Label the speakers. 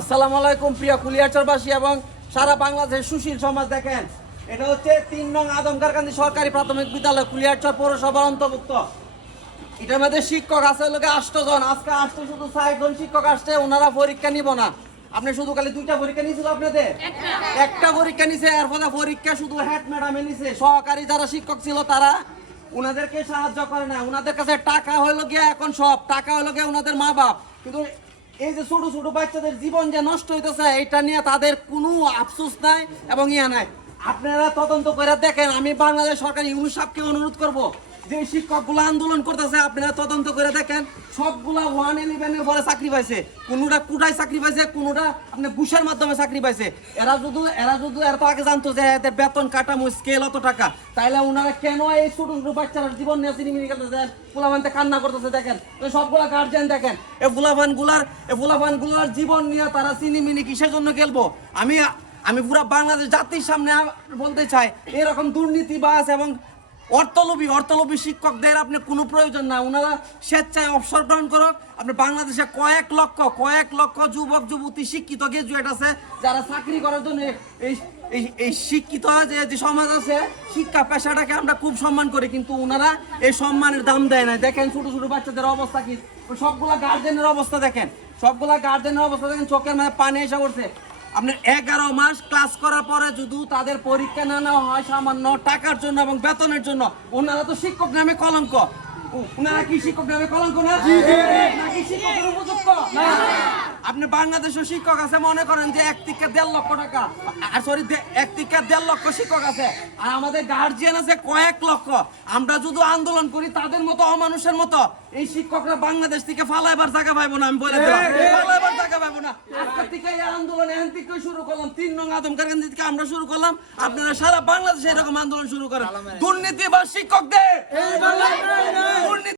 Speaker 1: আসসালামু আলাইকুম, প্রিয় কুলিয়ারচরবাসী এবং সারা বাংলাদেশের সুশীল সমাজ দেখেন। এটা হচ্ছে তিন নং আদমকার কান্দি সরকারি প্রাথমিক বিদ্যালয় কুলিয়ারচর পৌরসভার অন্তর্ভুক্ত। এটার মধ্যে শিক্ষক আছে লোকে আষ্ট জন। আজকে আসতে শুধু জন শিক্ষক আসছে, ওনারা পরীক্ষা নিব না। আপনি শুধু খালি দুইটা পরীক্ষা নিয়েছিল আপনাদের? একটা পরীক্ষা নিছে, এর ফলে পরীক্ষা শুধু হেড ম্যাডামে নিছে। সহকারী যারা শিক্ষক ছিল তারা উনাদেরকে সাহায্য করে না উনাদের কাছে টাকা হইল গিয়া এখন সব। টাকা হইল গিয়া উনাদের মা বাপ কিন্তু এই যে ছোট ছোট বাচ্চাদের জীবন যে নষ্ট হইতেছে, এটা নিয়ে তাদের কোনো আফসোস নাই এবং ইয়া নাই। আপনারা তদন্ত করে দেখেন, আমি বাংলাদেশ সরকার ইউনিসেফকে অনুরোধ করব। যে শিক্ষকগুলো আন্দোলন করতেছে আপনারা তদন্ত করে দেখেন, সবগুলা ওয়ান ইলেভেনের পরে চাকরি পাইছে। কোনোটা কোটায় চাকরি পাইছে, কোনোটা আপনি ঘুষের মাধ্যমে চাকরি পাইছে। এরা যদি এরা যদি এর তো আগে জানতো যে এদের বেতন কাটামো স্কেল অত টাকা। তাইলে ওনারা কেন এই ছোট ছোট বাচ্চারা জীবন নিয়ে চিনি চিনিমিনি করতেছে ফুলাফানতে কান্না করতেছে, দেখেন? তো সবগুলা গার্জেন দেখেন। এ ফুলাফানগুলার এই ফুলাফানগুলার জীবন নিয়ে তারা চিনিমিনি কিসের জন্য খেলব? আমি আমি পুরো বাংলাদেশ জাতির সামনে বলতে চাই, এরকম দুর্নীতিবাজ এবং অর্থলোভী অর্থলোভী শিক্ষকদের আপনি কোনো প্রয়োজন না ওনারা স্বেচ্ছায় অবসর গ্রহণ করুক। আপনি বাংলাদেশে কয়েক লক্ষ কয়েক লক্ষ যুবক, যুবতী, শিক্ষিত গ্রাজুয়েট আছে, যারা চাকরি করার জন্য এই এই শিক্ষিত যে সমাজ আছে, শিক্ষা পেশাটাকে আমরা খুব সম্মান করি, কিন্তু ওনারা এই সম্মানের দাম দেয় না দেখেন ছোট ছোট বাচ্চাদের অবস্থা কি? সবগুলা গার্জেনের অবস্থা দেখেন। সবগুলা গার্জেনের অবস্থা দেখেন, চোখের মধ্যে পানি এসে পড়ছে। আপনার এগারো মাস ক্লাস করার পরে যদি তাদের পরীক্ষা না নেওয়া হয় সামান্য টাকার জন্য এবং বেতনের জন্য ওনারা তো শিক্ষক নামে কলঙ্ক। ওনারা কি শিক্ষক নামে কলঙ্ক না? নাকি শিক্ষকের উপযুক্ত? আপনি বাংলাদেশের শিক্ষক আছে মনে করেন যে এক থেকে দেড় লক্ষ টাকা। আর সরি এক থেকে দেড় লক্ষ শিক্ষক আছে। আর আমাদের গার্জিয়ান আছে কয়েক লক্ষ। আমরা যদি আন্দোলন করি তাদের মতো অমানুষের মতো এই শিক্ষকরা বাংলাদেশ থেকে ফালাইবার জায়গা পাইবো না আমি বলে দিলাম। ফালাইবার পাবো না। আজকের থেকে এই আন্দোলন এখান থেকে শুরু করলাম। তিন নং আদমকার কারখান থেকে আমরা শুরু করলাম। আপনারা সারা বাংলাদেশে এরকম আন্দোলন শুরু করেন। দুর্নীতি বা শিক্ষকদের। দুর্নীতি